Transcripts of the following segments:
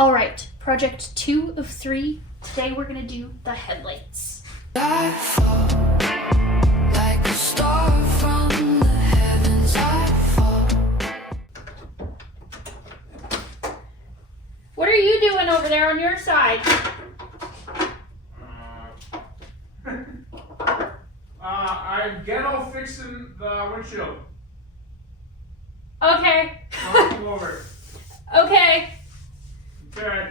All right, project 2 of 3. Today we're gonna do the headlights. I fall like a star from the heavens. I fall. What are you doing over there on your side? I'm ghetto fixing the windshield. Okay. Come over. Okay. Okay.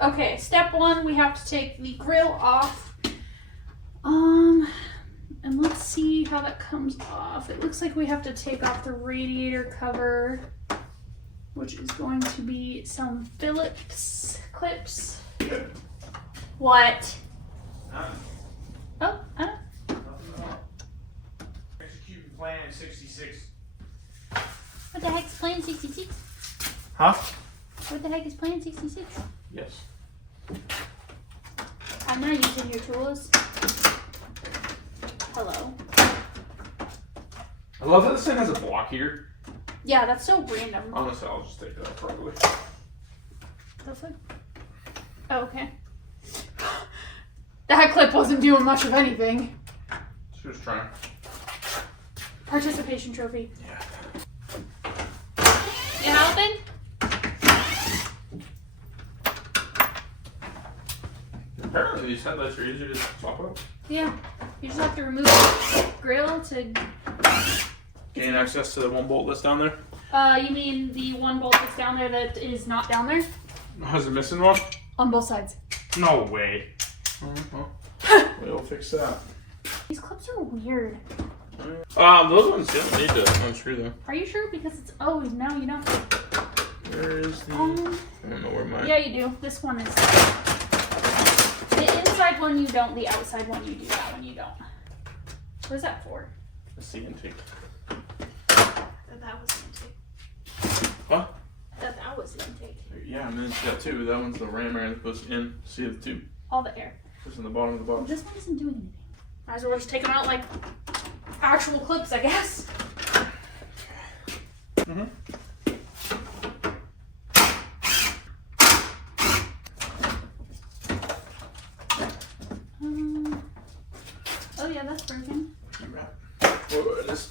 Okay, step 1, we have to take the grill off. And let's see how that comes off. It looks like we have to take off the radiator cover, which is going to be some Phillips clips. Good. What? None. Oh, Nothing at all. Executing plan 66. what the heck is plan 66? Huh? What the heck is plan 66? Yes. I'm not using your tools. Hello. I love that this thing has a block here. Yeah, that's so random. Honestly, I'll just take it out probably. That's it. Oh, okay. That clip wasn't doing much of anything. She was trying. Participation trophy. Yeah. You helping? Apparently these headlights are easier to swap out. Yeah. You just have to remove the grill to... Gain access to the one bolt that's down there. You mean the one bolt that's down there that is not down there? Is it missing one? On both sides. No way. Well, we'll fix that. These clips are weird. Those ones don't need to unscrew them. Are you sure? Because it's... Oh, now you know. Where is the... I don't know where mine... Yeah, you do. This one is... The inside one you don't, the outside one you do. That one you don't. Where's that for? That's the intake. That was the intake. Huh? That was the intake. Yeah, and then it's got two. That one's the ram air that goes in. See the tube? All the air. It's in the bottom of the box. This one isn't doing anything. Might as well just take them out like actual clips, I guess. Mm-hmm. Oh yeah, that's broken. Whoa, it is.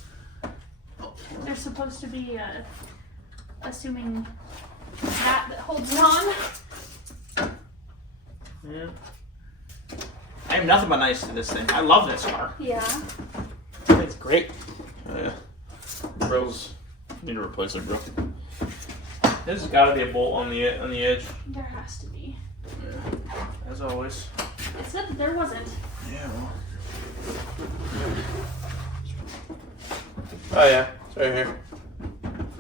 There's supposed to be assuming that holds it on. Yeah. I am nothing but nice to this thing. I love this car. Yeah. It's great. Oh, yeah. Grills. Need to replace a grill. There's got to be a bolt on the edge. There has to be. Yeah. As always. It said that there wasn't. Yeah, well. Oh, yeah. It's right here.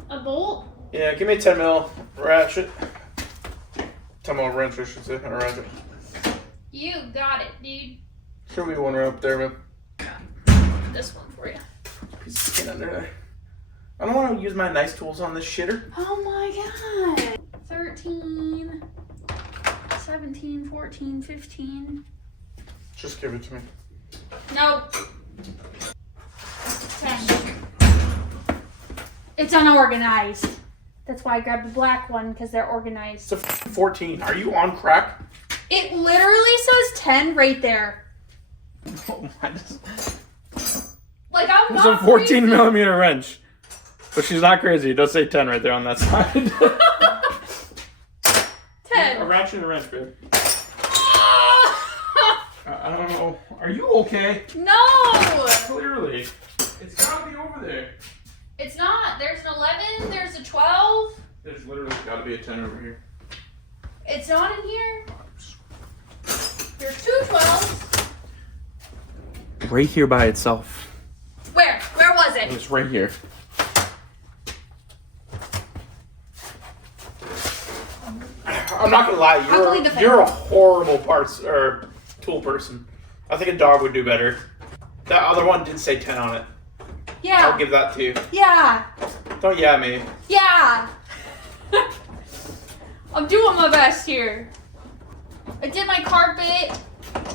A bolt? Yeah, give me a 10 mil ratchet. 10 mil wrench, I should say. Or ratchet. You got it, dude. Show me one right up there, man. This one for you. Piece of skin under there. I don't want to use my nice tools on this shitter. Oh my god. 13, 17, 14, 15. Just give it to me. No. 10. It's unorganized. That's why I grabbed the black one, because they're organized. It's a 14. Are you on crack? It literally says 10 right there. Oh my. Like, I'm It's not a 14 crazy. millimeter wrench. But she's not crazy. It does say 10 right there on that side. 10. A ratchet and a wrench, babe. I don't know. Are you okay? No! Clearly. It's gotta be over there. It's not. There's an 11, there's a 12. There's literally gotta be a 10 over here. It's not in here. There's 2 12s. Right here by itself. Where? Where was it? It's right here. I'm not gonna lie, I'll believe the you're a horrible tool person. I think a dog would do better. That other one did say 10 on it. Yeah. I'll give that to you. Yeah. Don't yeah me. Yeah. I'm doing my best here. I did my carpet.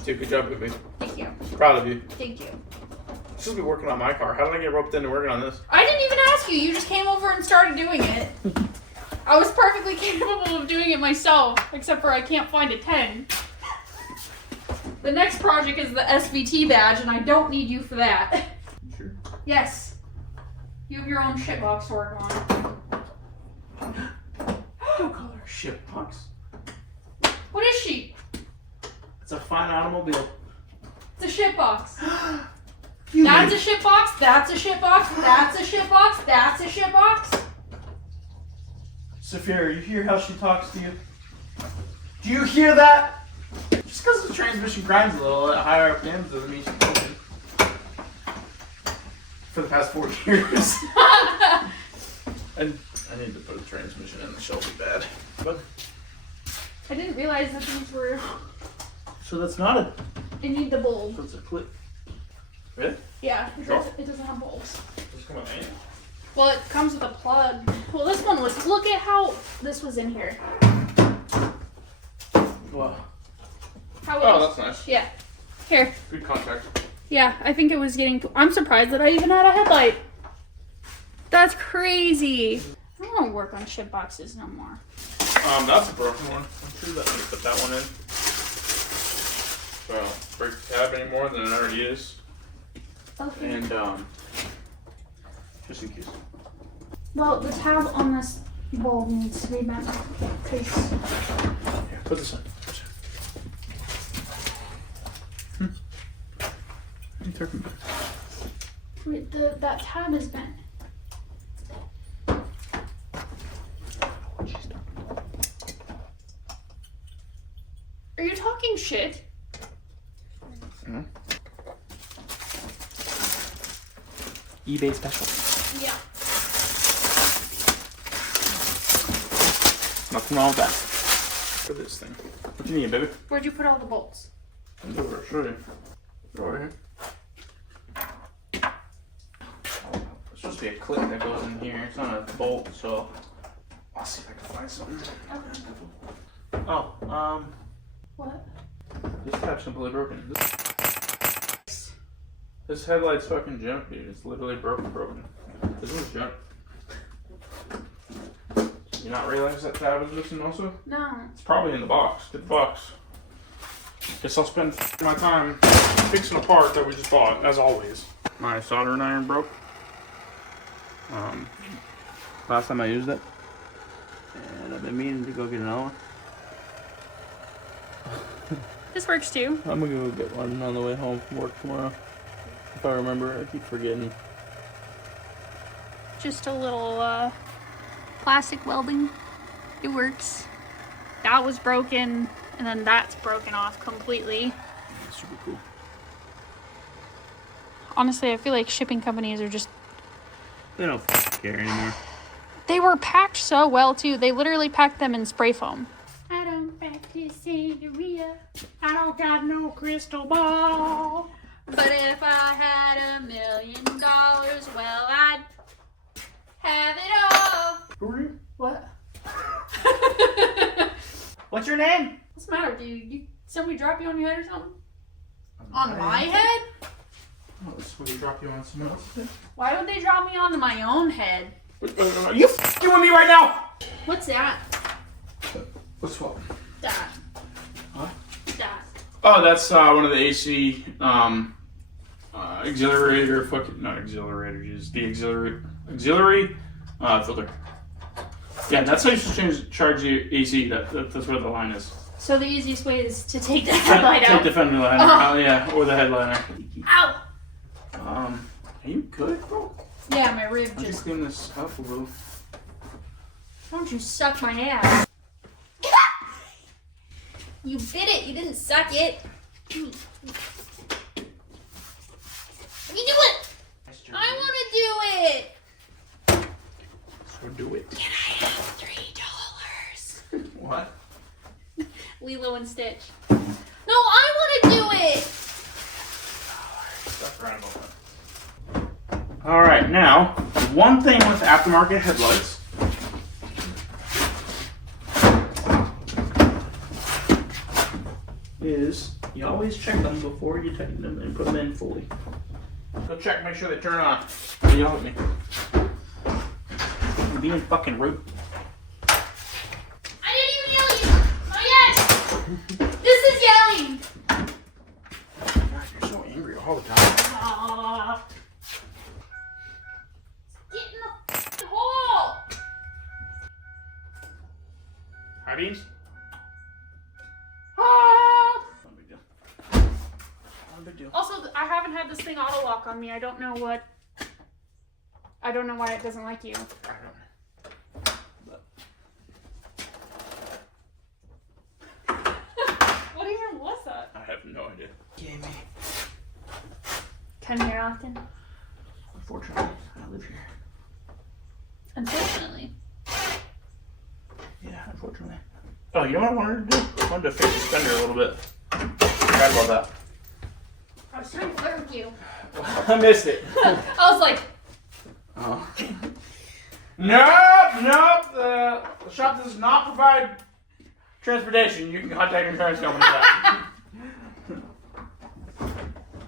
Dude, good job, baby. Thank you. Proud of you. Thank you. She'll be working on my car. How did I get roped into working on this? I didn't even ask you. You just came over and started doing it. I was perfectly capable of doing it myself, except for I can't find a 10. The next project is the SVT badge, and I don't need you for that. Sure. Yes. You have your own shitbox to work on. Don't call her a shitbox. What is she? It's a fine automobile. It's a shitbox. That's a shitbox, that's a shitbox, that's a shitbox, that's a shitbox. Saphira, you hear how she talks to you? Do you hear that? Just because the transmission grinds a little at higher RPMs doesn't mean she's broken. For the past 4 years. And I need to put a transmission in the Shelby bad. But I didn't realize that these were. so that's not a. I need the bulb. That's a clip. Really? Yeah, Sure. it doesn't have bulbs. Just come on, man. Well, it comes with a plug. Well, this one was. Look at how this was in here. Wow. How it Oh, was, that's nice. yeah. Here. Good contact. Yeah, I think it was getting. I'm surprised that I even had a headlight. That's crazy. I don't want to work on shit boxes no more. That's a broken one. I'm sure that let me put that one in. So I don't break the tab any more than it already is. Okay. And just in case. Well, the tab on this bulb needs to be bent because Here, put this in. What are you talking about? that tab is bent. Are you talking shit? No. eBay special. Yeah. Nothing wrong with that. For this thing. What do you need, baby? Where'd you put all the bolts? I'm over here. Show you. Go over here. It's supposed to be a clip that goes in here. It's not a bolt, so I'll see if I can find something. Oh, What? this tab's completely broken. This headlight's fucking junk, dude. It's literally broken. This one's junk. You not realize that tab is missing also? No. It's probably in the box. Get the box. Guess I'll spend my time fixing a part that we just bought, as always. My soldering iron broke. Last time I used it. And I've been meaning to go get another one. This works too. I'm gonna go get one on the way home from work tomorrow. If I remember, I keep forgetting. Just a little plastic welding. It works. That was broken, and then that's broken off completely. That's super cool. Honestly, I feel like shipping companies are just. They don't care anymore. They were packed so well too. They literally packed them in spray foam. I don't practice sangria. I don't got no crystal ball. But if I had $1 million, well, I'd have it all. Who are you? What? What's your name? What's the matter, dude? Somebody drop you on your head or something? On my head? Oh, this is where they drop you on someone else's head. Why would they drop me onto my own head? Are you f***ing with me right now? What's that? What's what? That. Huh? That. Oh, that's one of the AC auxiliary, fucking not auxiliary, just the auxiliary filter. Yeah, that's how you should charge your AC. That's where the line is. So the easiest way is to take the headlight Take out. the fender liner out, yeah, or the headliner. Ow! Are you good, bro? Yeah, my rib Why don't you just. clean this up a little? Why don't you suck my ass? You bit it. You didn't suck it. What are you doing? I want to do it. So do it. Can I have $3? What? Lilo and Stitch. No, I want to do it. Stop crying about that. Alright, now, one thing with aftermarket headlights is you always check them before you tighten them and put them in fully. Go check, make sure they turn on. Don't yell at me. I'm being fucking rude. This is yelling! God, you're so angry all the time. Get in the f***ing hole! Hi, Beans. Ah! No big deal. No big deal. Also, I haven't had this thing auto lock on me. I don't know why it doesn't like you. I don't know. What even was that? I have no idea. Gave me. Come here often. Unfortunately, I live here. Unfortunately. Yeah, unfortunately. Oh, you know what I wanted to do? I wanted to fix the fender a little bit. Forgot about that. I was trying to flirt with you. I missed it. I was like, Oh. Nope. The shop does not provide transportation. You can contact your insurance company for that.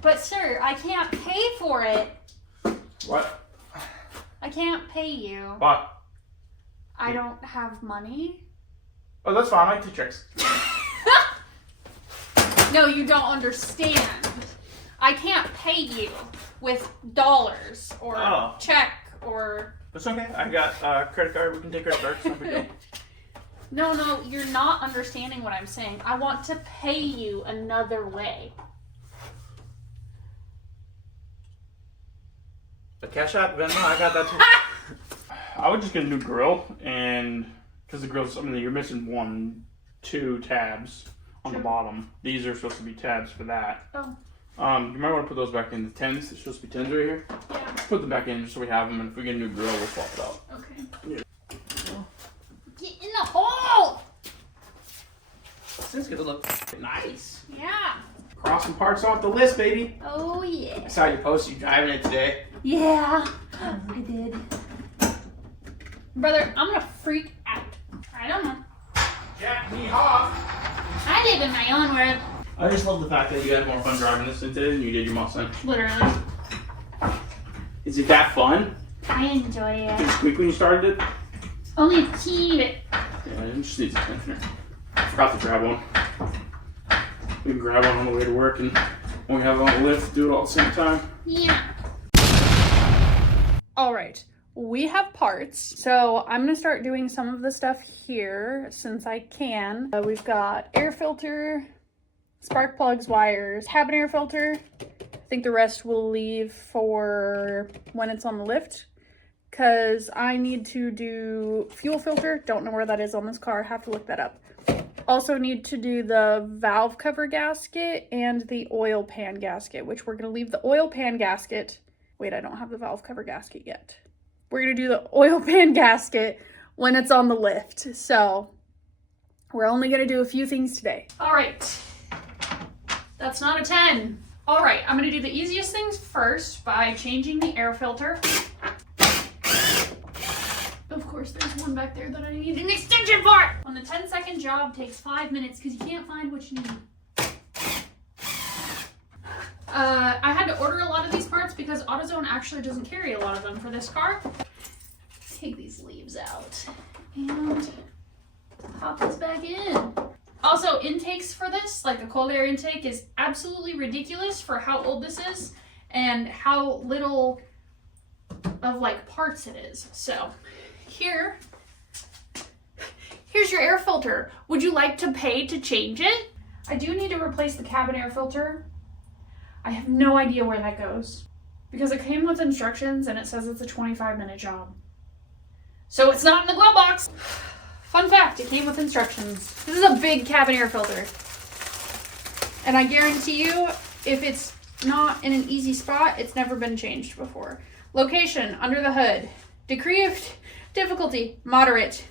but sir, I can't pay for it. What? I can't pay you. Why? I don't have money. Oh, that's fine. I like 2 checks. No, you don't understand. I can't pay you with dollars or Oh. check or... That's okay. I got credit card. We can take credit cards. No big deal. No, you're not understanding what I'm saying. I want to pay you another way. The Cash App, Venmo, I got that too. I would just get a new grill, and because the grill's, I mean, you're missing 1, 2 tabs on the bottom. These are supposed to be tabs for that. Oh. You might want to put those back in the 10s. It's supposed to be 10s right here. Yeah. Put them back in just so we have them, and if we get a new grill, we'll swap it out. Okay. Yeah. Get in the hole! This is gonna look nice. Yeah. Crossing parts off the list, baby. Oh, yeah. I saw you post you driving it today. Yeah, I did. Brother, I'm gonna freak out. I don't know. Jack me off. I live in my own world. I just love the fact that you had more fun driving this than today than you did your Mustang. Literally. Is it that fun? I enjoy Did it it. squeak when you started it? Only a teeny bit. Yeah, it just needs a tensioner. I forgot to grab one. We can grab one on the way to work, and when we have it on the lift, do it all at the same time. Yeah. All right. We have parts, so I'm gonna start doing some of the stuff here since I can. We've got air filter, spark plugs, wires, cabin air filter. I think the rest will leave for when it's on the lift because I need to do fuel filter. Don't know where that is on this car. Have to look that up. Also need to do the valve cover gasket and the oil pan gasket, which we're gonna leave the oil pan gasket. Wait, I don't have the valve cover gasket yet. We're gonna do the oil pan gasket when it's on the lift. So we're only gonna do a few things today. All right, that's not a 10. All right, I'm gonna do the easiest things first by changing the air filter. Of course, there's one back there that I need an extension for. On the 10-second job takes 5 minutes because you can't find what you need. I had to order a lot of these parts because AutoZone actually doesn't carry a lot of them for this car. Take these leaves out and pop this back in. Also, intakes for this, like the cold air intake, is absolutely ridiculous for how old this is and how little of like parts it is. So here's your air filter. Would you like to pay to change it? I do need to replace the cabin air filter. I have no idea where that goes because it came with instructions and it says it's a 25-minute job. So it's not in the glove box. Fun fact, it came with instructions. This is a big cabin air filter. And I guarantee you, if it's not in an easy spot, it's never been changed before. Location, under the hood. Degree of difficulty, moderate.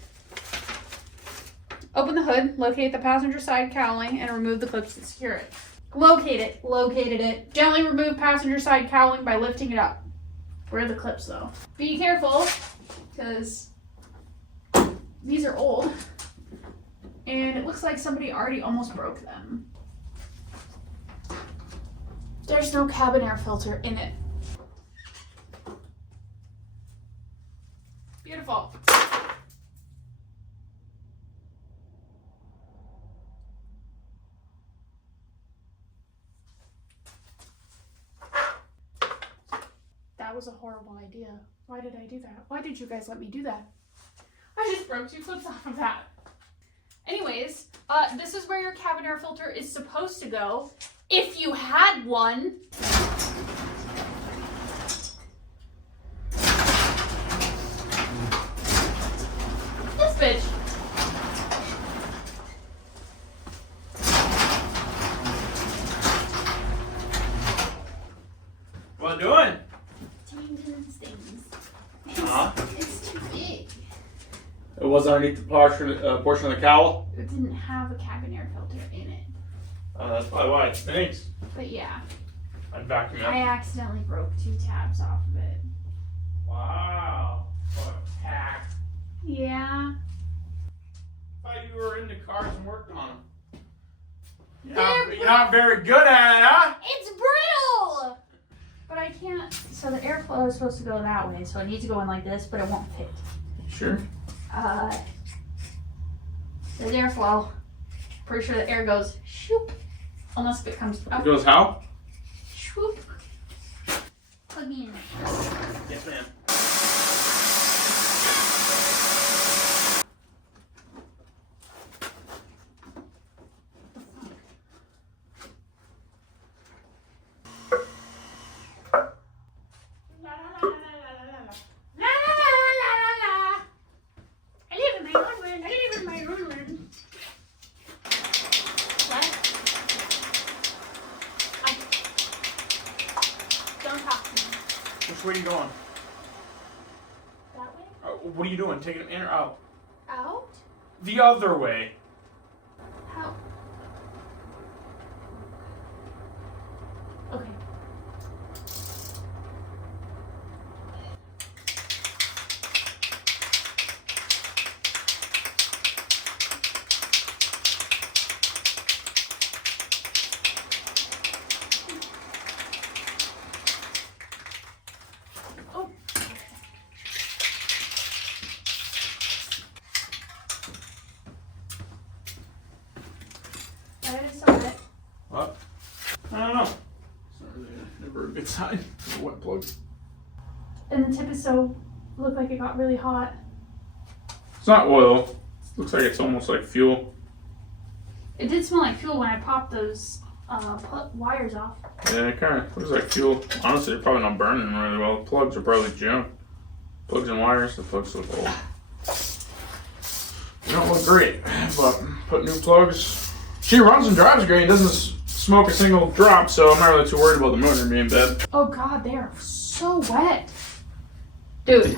Open the hood, locate the passenger side cowling, and remove the clips that secure it. Locate it, located it. Gently remove passenger side cowling by lifting it up. Where are the clips though? Be careful, because these are old. And it looks like somebody already almost broke them. There's no cabin air filter in it. Beautiful. That was a horrible idea. Why did I do that? Why did you guys let me do that? I just broke 2 clips off of that. Anyways, this is where your cabin air filter is supposed to go. If you had one. This bitch. What doing? Changes things. Huh? It's too big. It was underneath the portion of the cowl. It didn't have a cabin air filter in it. That's probably why it stinks. But yeah, I'd vacuum it up. I accidentally broke 2 tabs off of it. Wow. What a hack. Yeah. I thought you were into cars and worked on them. They're You're not very good at it, huh? It's brittle! But I can't, so the airflow is supposed to go that way, so it needs to go in like this, but it won't fit. Sure. There's airflow. Pretty sure the air goes shoop. Unless it comes It out. goes how? Shoop. Plug me in. Yes, ma'am. Which way are you going? That way? What are you doing? Taking it in or out? Out? The other way. How? Okay. Oh. That is so wet. What? I don't know. It's not really never a good sign for a wet plug. And the tip is so, looked like it got really hot. It's not oil. It looks like it's almost like fuel. It did smell like fuel when I popped those wires off. Yeah, it kind of looks like fuel. Honestly, they're probably not burning really well. The plugs are probably junk. Plugs and wires, the plugs look old. They don't look great, but put new plugs. She runs and drives great and doesn't smoke a single drop, so I'm not really too worried about the motor being bad. Oh god, they are so wet. Dude,